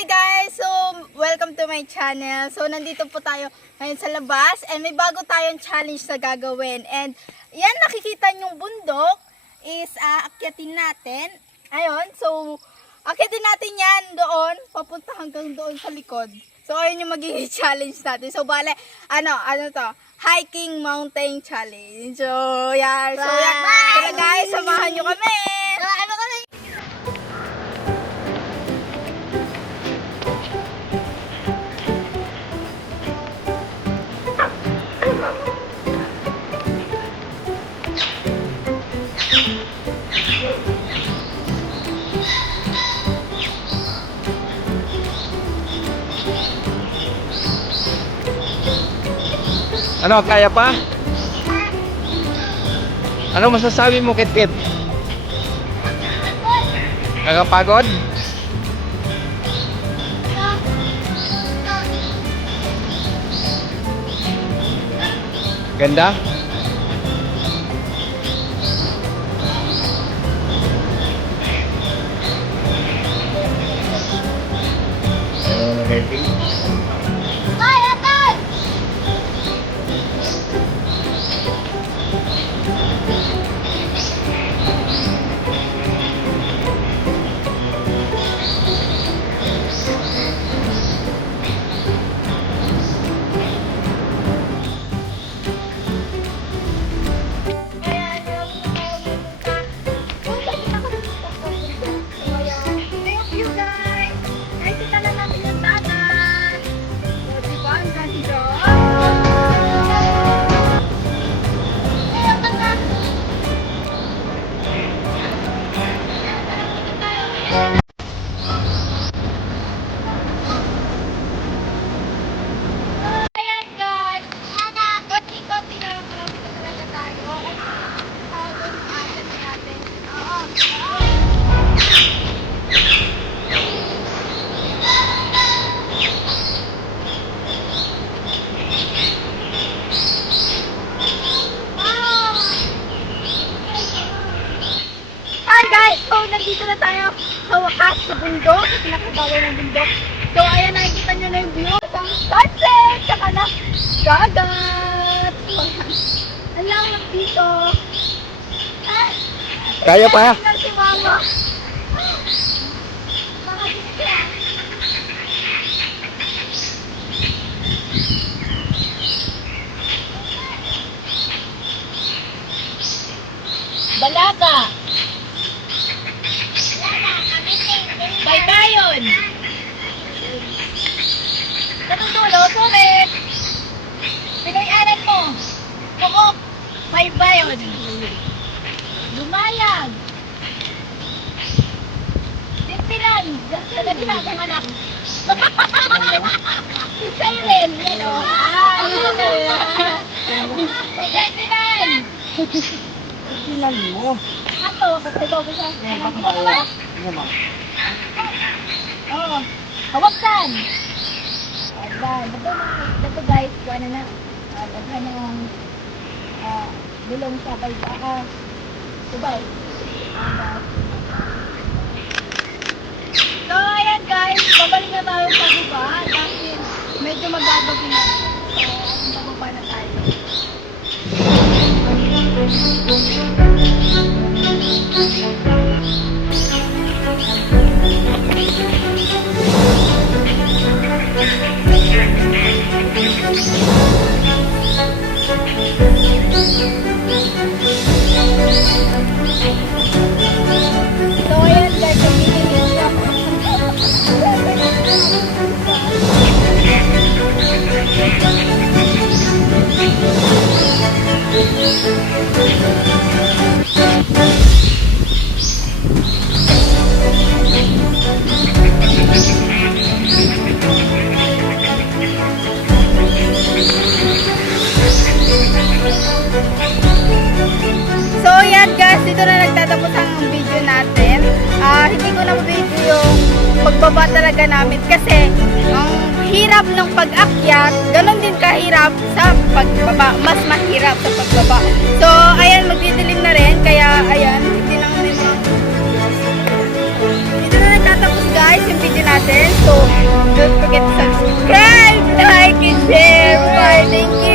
Hi guys! So, welcome to my channel. So, nandito po tayo ngayon sa labas and may bago tayong challenge na gagawin. And yan, nakikita nyong bundok is akyatin natin. Ayun, so akyatin natin yan doon, papunta hanggang doon sa likod. So, ayun yung magiging challenge natin. So, bale, ano to? Hiking mountain challenge. So, yan. So, yan. Kaya guys, samahan nyo kami. Ano kami? Ano, kaya pa? Ano masasabi mo, Kit-Kit? Nakapagod? Ganda? Nandito na tayo sa wakas sa bundok, sa pinakabawal ng bundok. So, ayan, nakikita nyo na yung view ng sunset, saka na dagat. So, ang langit dito. Kaya pa? Tingnan si Mama. Balaga. Baybayon. Natutulo, sulit. Pinay-anan mo. Kuok. Baybayon. Lumayag. Timpilan. Sabi na akong anak. Siren. Yan o. Timpilan. Tingnan mo. Ato. Kasi ko siya. Oo. Hawakan. Ayan. Ito guys. Kuha na. Daghan ng bulong sa bayba. Subay. So, ayan guys. Babalik na tayo sa baba. Dahil medyo magagabi na. So, bababa na tayo. So, ayan guys. So, yan guys, dito na nagtatapos ang video natin. Hindi ko na video yung pagbaba talaga namin kasi ang hirap ng pag-akyat, ganun din kahirap sa pagbaba, mas mahirap sa pagbaba. So, ayan, magdidilim na rin, kaya ayan, hindi na kami dito na nagtatapos guys. guys yung video natin. So, don't forget to subscribe, like, and share. Bye! Thank you!